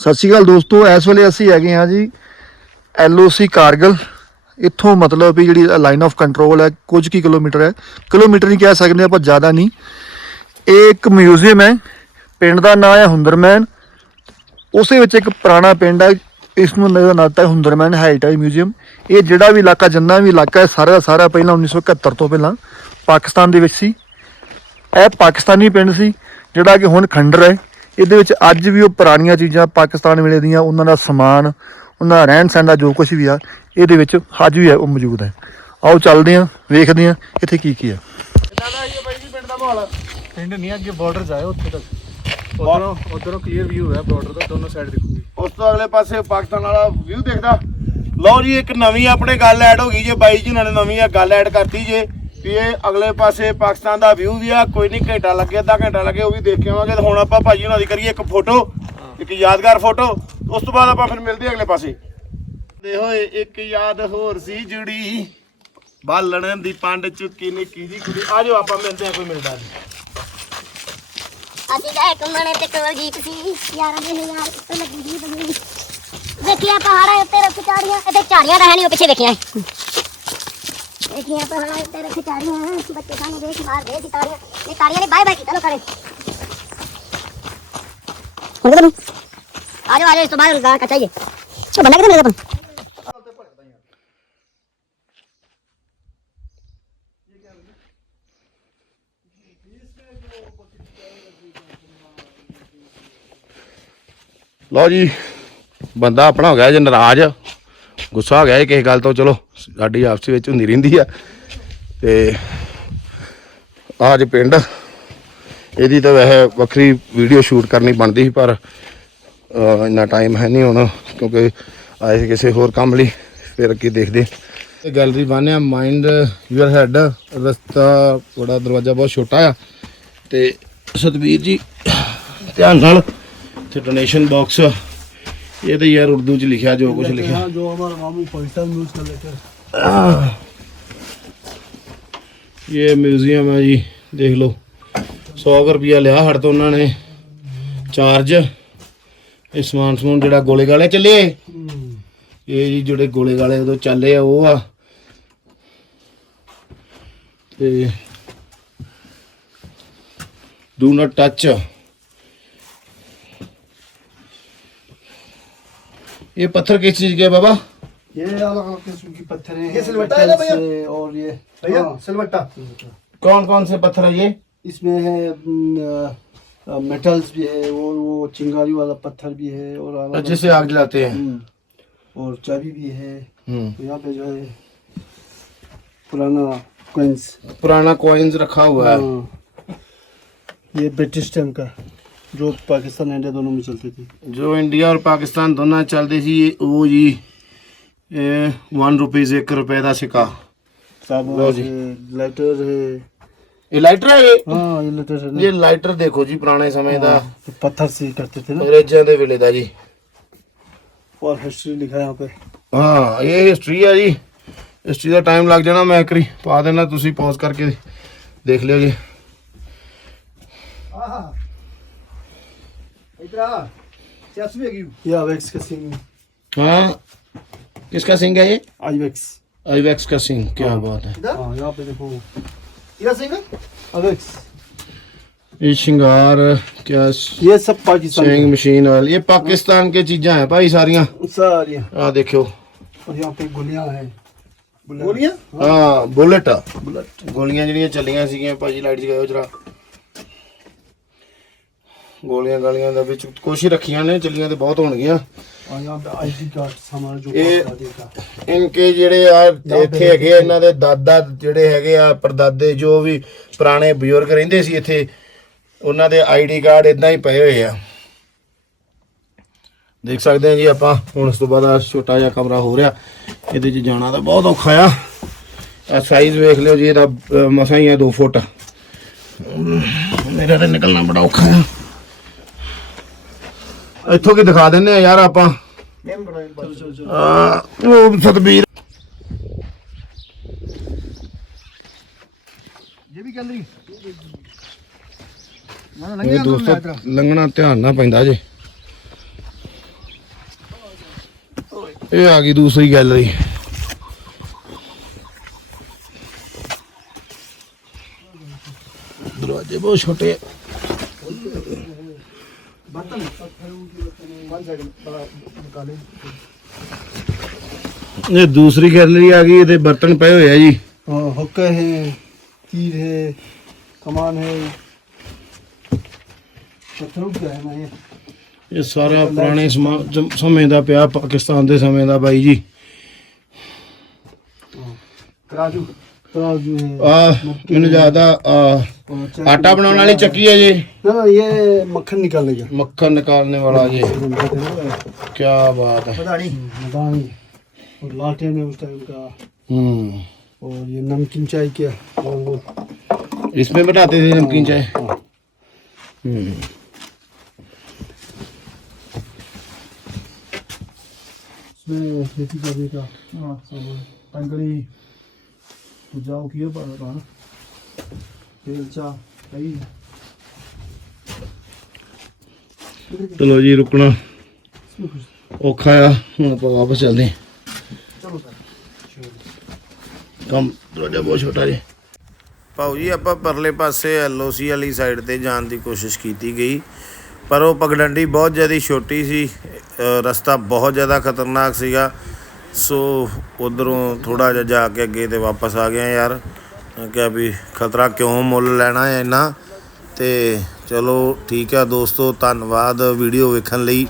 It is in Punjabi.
ਸਤਿ ਸ਼੍ਰੀ ਅਕਾਲ ਦੋਸਤੋ, ਇਸ ਵੇਲੇ ਅਸੀਂ ਹੈਗੇ ਹਾਂ ਜੀ ਐਲਓਸੀ ਕਾਰਗਲ। ਇੱਥੋਂ ਮਤਲਬ ਵੀ ਜਿਹੜੀ ਲਾਈਨ ਆਫ ਕੰਟਰੋਲ ਹੈ, ਕੁਝ ਕੀ ਕਿਲੋਮੀਟਰ ਹੈ। ਕਿਲੋਮੀਟਰ ਨਹੀਂ ਕਹਿ ਸਕਦੇ ਆਪਾਂ, ਜ਼ਿਆਦਾ ਨਹੀਂ। ਇਹ ਇੱਕ ਮਿਊਜ਼ੀਅਮ ਹੈ, ਪਿੰਡ ਦਾ ਨਾਮ ਹੈ ਹੁੰਦਰਮੈਨ। ਉਸੇ ਵਿੱਚ ਇੱਕ ਪੁਰਾਣਾ ਪਿੰਡ ਹੈ, ਇਸ ਨੂੰ ਇਹਦਾ ਨਾਂ ਹੈ ਹੁੰਦਰਮੈਨ ਹੈਰੀਟੇਜ ਮਿਊਜ਼ੀਅਮ ਇਹ ਜਿਹੜਾ ਵੀ ਇਲਾਕਾ, ਜਿੰਨਾ ਵੀ ਇਲਾਕਾ ਹੈ, ਸਾਰਾ ਦਾ ਸਾਰਾ ਪਹਿਲਾਂ 1971 ਤੋਂ ਪਹਿਲਾਂ ਪਾਕਿਸਤਾਨ ਦੇ ਵਿੱਚ ਸੀ। ਇਹ ਪਾਕਿਸਤਾਨੀ ਪਿੰਡ ਸੀ, ਜਿਹੜਾ ਕਿ ਹੁਣ ਖੰਡਰ ਹੈ। ਇਹਦੇ ਵਿੱਚ ਅੱਜ ਵੀ ਉਹ ਪੁਰਾਣੀਆਂ ਚੀਜ਼ਾਂ ਪਾਕਿਸਤਾਨ ਵੇਲੇ ਦੀਆਂ ਉਹਨਾਂ ਦਾ ਸਮਾਨ ਉਹਨਾਂ ਦਾ ਰਹਿਣ ਸਹਿਣ ਦਾ ਜੋ ਕੁਝ ਵੀ ਆ ਇਹਦੇ ਵਿੱਚ ਅੱਜ ਵੀ ਹੈ ਉਹ ਮੌਜੂਦ ਹੈ। ਆਓ ਚੱਲਦੇ ਹਾਂ ਵੇਖਦੇ ਹਾਂ ਇੱਥੇ ਕੀ ਕੀ ਇਹ ਬਾਈ ਜੀ ਪਿੰਡ ਦਾ ਮਾਹੌਲ ਪਿੰਡ ਨਹੀਂ ਅੱਗੇ ਬਾਰਡਰ ਜਾਏ ਉੱਥੇ ਤੱਕ। ਉਧਰੋਂ ਉਧਰੋਂ ਕਲੀਅਰ ਵਿਊ ਹੈ ਬਾਰਡਰ ਦਾ ਦੋਨੋਂ ਸਾਈਡ ਦਿਖੂਗੀ। ਉਸ ਤੋਂ ਅਗਲੇ ਪਾਸੇ ਪਾਕਿਸਤਾਨ ਵਾਲਾ ਵਿਊ ਦਿਖਦਾ। ਲਓ ਜੀ ਇੱਕ ਨਵੀਂ ਆਪਣੇ ਗੱਲ ਐਡ ਹੋ ਗਈ ਜੇ ਬਾਈ ਜੀ ਨੇ ਨਵੀਂ ਆ ਗੱਲ ਐਡ ਕਰਤੀ ਜੇ। ਵੀ ਇਹ ਅਗਲੇ ਪਾਸੇ ਪਾਕਿਸਤਾਨ ਦਾ ਵਿਊ ਵੀ ਆ ਕੋਈ ਨਹੀਂ ਘੰਟਾ ਲੱਗੇ ਅੱਧਾ ਘੰਟਾ ਲੱਗੇ ਉਹ ਵੀ ਦੇਖ ਕੇ ਆਵਾਂਗੇ ਤੇ ਹੁਣ ਆਪਾਂ ਭਾਜੀ ਉਹਨਾਂ ਦੀ ਕਰੀਏ ਇੱਕ ਫੋਟੋ ਇੱਕ ਯਾਦਗਾਰ ਫੋਟੋ ਉਸ ਤੋਂ ਬਾਅਦ ਆਪਾਂ ਫਿਰ ਮਿਲਦੇ ਹਾਂ ਅਗਲੇ ਪਾਸੇ। ਦੇ ਹੋਏ ਇੱਕ ਯਾਦ ਹੋਰ ਸੀ ਜੁੜੀ ਬਾਲਣ ਦੀ ਪੰਡ ਚੁੱਕੀ ਨਿੱਕੀ ਜੀ ਕੁੜੀ। ਆ ਜਾਓ ਆਪਾਂ ਮਿਲਦੇ ਹਾਂ ਕੋਈ ਮਿਲਦਾ ਨਹੀਂ। ਅਸੀਂ ਗਏ ਘੁੰਮਣ ਤੇ ਕੋਲ ਜੀਪ ਸੀ ਯਾਰਾਂ ਦੇ ਯਾਰ ਕਿੱਥੇ ਲੱਗੀ ਜੀ ਬਣੀ। ਵੇਖਿਆ ਪਹਾੜਾਂ ਉੱਤੇ ਰੱਖ ਝਾੜੀਆਂ ਤਾਂ ਹੈ ਨਹੀਂ ਉਹ ਪਿੱਛੇ ਵੇਖਿਆ ਵੇਖਿਆ ਪਹਾੜਾਂ ਉੱਤੇ ਰੱਖ ਚਾੜੀਆਂ ਬੱਚੇ ਸਾਨੂੰ ਦੇਖ, ਮਾਰ ਦੇ ਸੀ ਤਾੜੀਆਂ ਇਹ ਤਾੜੀਆਂ ਨੇ ਬਾਏ ਬਾਏ ਕੀਤਾ ਲੋਕਾਂ ਨੇ ਹੁਣ ਕਿਧਰ ਨੂੰ ਆ ਜਾਓ ਆ ਜਾਓ, ਇਸ ਤੋਂ ਬਾਅਦ ਗਾ ਚਾਹੀਏ ਉਹ ਬੰਦਾ ਕਿੱਥੇ ਮਿਲਦਾ ਆਪਾਂ ਲਓ ਜੀ, ਬੰਦਾ ਆਪਣਾ ਹੋ ਗਿਆ ਜੇ ਨਾਰਾਜ਼। ਗੁੱਸਾ ਆ ਗਿਆ ਕਿਸੇ ਗੱਲ ਤੋਂ, ਚਲੋ, ਸਾਡੀ ਆਪਸੀ ਵਿੱਚ ਹੁੰਦੀ ਰਹਿੰਦੀ ਆ। ਤੇ ਅੱਜ ਪਿੰਡ, ਇਹਦੀ ਤਾਂ ਵੈਸੇ ਵੱਖਰੀ ਵੀਡੀਓ ਸ਼ੂਟ ਕਰਨੀ ਬਣਦੀ ਸੀ, ਪਰ ਇੰਨਾ ਟਾਈਮ ਹੈ ਨਹੀਂ ਹੁਣ, ਕਿਉਂਕਿ ਆਏ ਸੀ ਕਿਸੇ ਹੋਰ ਕੰਮ ਲਈ, ਫਿਰ ਅੱਗੇ ਦੇਖਦੇ ਇਹ ਗੈਲਰੀ ਬਣਿਆ ਮਾਈਂਡ ਯੂਅਰ ਹੈਡ ਰਸਤਾ ਬੜਾ ਦਰਵਾਜ਼ਾ ਬਹੁਤ ਛੋਟਾ ਆ। ਤੇ ਸਤਵੀਰ ਜੀ, ਧਿਆਨ ਨਾਲ ਤੇ ਡੋਨੇਸ਼ਨ ਬਾਕਸ ਇਹ ਤਾਂ ਯਾਰ ਉਰਦੂ ਚ ਲਿਖਿਆ ਜੋ ਕੁਝ ਲਿਖਿਆ जो हमारा मामू पाकिस्तान में उसका लेकर ਇਹ ਮਿਊਜ਼ੀਅਮ ਹੈ ਜੀ ਦੇਖ ਲਓ 100 ਰੁਪਿਆ ਲਿਆ ਹੜ ਤੋਂ ਉਹਨਾਂ ਨੇ ਚਾਰਜ ਇਹ ਸਮਾਨ ਸਮੂਨ ਜਿਹੜਾ ਗੋਲੇ ਗਾਲੇ ਚੱਲੇ ਇਹ ਜੀ ਜਿਹੜੇ ਗੋਲੇ ਗਾਲੇ ਉਦੋਂ ਚੱਲੇ ਆ ਉਹ ਆ ਤੇ ਡੂ ਨਾਟ ਟੱਚ ये पत्थर किस चीज़ के है बाबा? ये अलग अलग किस्म की पत्थर हैं ये सिलवट्टा है ना भैया? और ये भैया हाँ, सिलवट्टा। कौन कौन से पत्थर है ये? इसमें है मेटल्स भी है और वो चिंगारी वाला पत्थर भी है और अलग- अलग- आग जलाते हैं। हम्म, और चाबी भी है। हम्म। तो यहाँ पे जो है पुराना कोइंस पुराना कॉइन्स रखा हुआ है। हाँ, ये ब्रिटिश टाइम का। जो पाकिस्तान इंडिया दोनों में चलते थे ਜੋ ਇੰਡੀਆ ਔਰ ਪਾਕਿਸਤਾਨ ਦੋਨਾਂ 'ਚ ਚੱਲਦੇ ਸੀ ਇਹ ਉਹ ਜੀ ਇਹ 1 ਰੁਪੀਸ 1 ਰੁਪਏ ਦਾ ਸਿੱਕਾ साबुन लो जी। है लाइटर है ਇਹ ਲਾਈਟਰ ਹੈ ਇਹ हाँ ये लाइटर है ना ਇਹ ਲਾਈਟਰ ਦੇਖੋ ਜੀ ਪੁਰਾਣੇ ਸਮੇਂ ਦਾ तो पत्थर से ही करते थे ना ਅੰਗਰੇਜ਼ਾਂ ਦੇ ਵੇਲੇ ਦਾ ਜੀ और हिस्ट्री लिखा है यहाँ पे ਹਾਂ ਇਹ ਹਿਸਟਰੀ ਹੈ ਜੀ ਹਿਸਟਰੀ ਦਾ ਟਾਈਮ ਲੱਗ ਜਾਣਾ ਮੈਂ ਕਰੀ ਪਾ ਦੇਣਾ ਤੁਸੀਂ ਪੌਜ਼ ਕਰਕੇ ਦੇਖ ਲਿਓ ਜੀ हाँ किसका सिंह है ये? आईवेक्स आईवेक्स का सिंह क्या हाँ। बात है। हाँ, ये क्या ये सब पाकिस्तान मशीन ऑयल ये पाकिस्तान के चीजा है भाई सारिया। सारिया। हाँ देखो और यहाँ पे गोलियाँ है। गोलियाँ? हाँ बुलेट। बुलेट। गोलियाँ जड़ियाँ चलियाँ सीगियाँ भाजी लाइट जगाओ जरा। ਗੋਲੀਆਂ ਗਾਲੀਆਂ ਦੇ ਵਿੱਚ ਕੁਛ ਹੀ ਰੱਖੀਆਂ ਨੇ ਚੱਲੀਆਂ ਤੇ ਬਹੁਤ ਹੋਣ ਇਹ ਇਨਕੇ ਜਿਹੜੇ ਆ ਇੱਥੇ ਹੈਗੇ ਇਹਨਾਂ ਦੇ ਦਾਦਾ ਜਿਹੜੇ ਹੈਗੇ ਆ ਪਰਦਾਦੇ ਜੋ ਵੀ ਪੁਰਾਣੇ ਬਜ਼ੁਰਗ ਰਹਿੰਦੇ ਸੀ ਇੱਥੇ ਉਹਨਾਂ ਦੇ ਆਈਡੀ ਕਾਰਡ ਇਦਾਂ ਹੀ ਪਏ ਹੋਏ ਆ। ਦੇਖ ਸਕਦੇ ਆ ਜੀ ਆਪਾਂ ਹੁਣ ਉਸ ਤੋਂ ਬਾਅਦ ਆ ਛੋਟਾ ਜਿਹਾ ਕਮਰਾ ਹੋ ਰਿਹਾ ਇਹਦੇ 'ਚ ਜਾਣਾ ਤਾਂ ਬਹੁਤ ਔਖਾ ਆ। ਆ ਸਾਈਜ਼ ਵੇਖ ਲਿਓ ਜੀ ਇਹਦਾ ਅਹ, ਮਸਾਂ ਹੀ ਆ 2 ਫੁੱਟ। ਮੇਰਾ ਤਾਂ ਨਿਕਲਣਾ ਬੜਾ ਔਖਾ ਆ। ਇੱਥੋਂ ਕੀ ਦਿਖਾ ਦਿੰਨੇ ਆ ਯਾਰ ਆਪਾਂ? ਆ ਉਹ ਸਤਬੀਰ ਇਹ ਵੀ ਗੈਲਰੀ ਇਹ ਦੋਸਤੋ ਲੰਘਣਾ ਧਿਆਨ ਨਾਲ ਪੈਂਦਾ ਜੇ। ਇਹ ਆ ਗਈ ਦੂਸਰੀ ਗੈਲਰੀ। ਦਰਵਾਜ਼ੇ ਬਹੁਤ ਛੋਟੇ ਆ। ਇਹ ਦੂਸਰੀ ਗੈਲਰੀ ਆ ਗਈ ਇਹਦੇ ਬਰਤਨ ਪਏ ਹੋਏ ਆ ਜੀ हाँ, हुक्के हैं तीर है कमान है पत्थरों का है ना ये ਇਹ ਸਾਰਾ ਪੁਰਾਣੇ ਸਮਾ- ਜਮ- ਸਮੇਂ ਦਾ ਪਿਆ ਪਾਕਿਸਤਾਨ ਦੇ ਸਮੇਂ ਦਾ ਬਾਈ ਜੀ तराजू तराजू आ, मैंने ज्यादा आटा बनाने वाली चक्की है ये ना ये मक्खन निकालेगा मक्खन निकालने वाला ये क्या बात है पता नहीं पता नहीं और लालटेन है उस टाइम का और ये नमकीन चाय क्या और वो इसमें बनाते थे नमकीन चाय इसमें खेती करने का पंगड़ी Güzel okuyor bana. Belça. Ay. ਚਲੋ ਜੀ ਰੁਕਣਾ ਔਖਾ ਆ ਹੁਣ ਆਪਾਂ ਵਾਪਸ ਚੱਲਦੇ ਕੰਮ ਦਰਵਾਜ਼ਾ ਬਹੁਤ ਛੋਟਾ ਜੀ ਭਾਉ ਜੀ ਆਪਾਂ ਪਰਲੇ ਪਾਸੇ ਐਲਓਸੀ ਵਾਲੀ ਸਾਈਡ ਤੇ ਜਾਣ ਦੀ ਕੋਸ਼ਿਸ਼ ਕੀਤੀ ਗਈ ਪਰ ਉਹ ਪਗਡੰਡੀ ਬਹੁਤ ਜ਼ਿਆਦਾ ਛੋਟੀ ਸੀ ਰਸਤਾ ਬਹੁਤ ਜ਼ਿਆਦਾ ਖਤਰਨਾਕ ਸੀਗਾ ਸੋ ਉਧਰੋਂ ਥੋੜਾ ਜਿਹਾ ਜਾ ਕੇ ਅੱਗੇ ਤੇ ਵਾਪਸ ਆ ਗਏ ਯਾਰ। ਕਿਹਾ ਵੀ ਖਤਰਾ ਕਿਉਂ ਮੁੱਲ ਲੈਣਾ ਹੈ ਇੰਨਾ? ਤੇ ਚਲੋ ਠੀਕ ਆ ਦੋਸਤੋ, ਧੰਨਵਾਦ ਵੀਡੀਓ ਵੇਖਣ ਲਈ।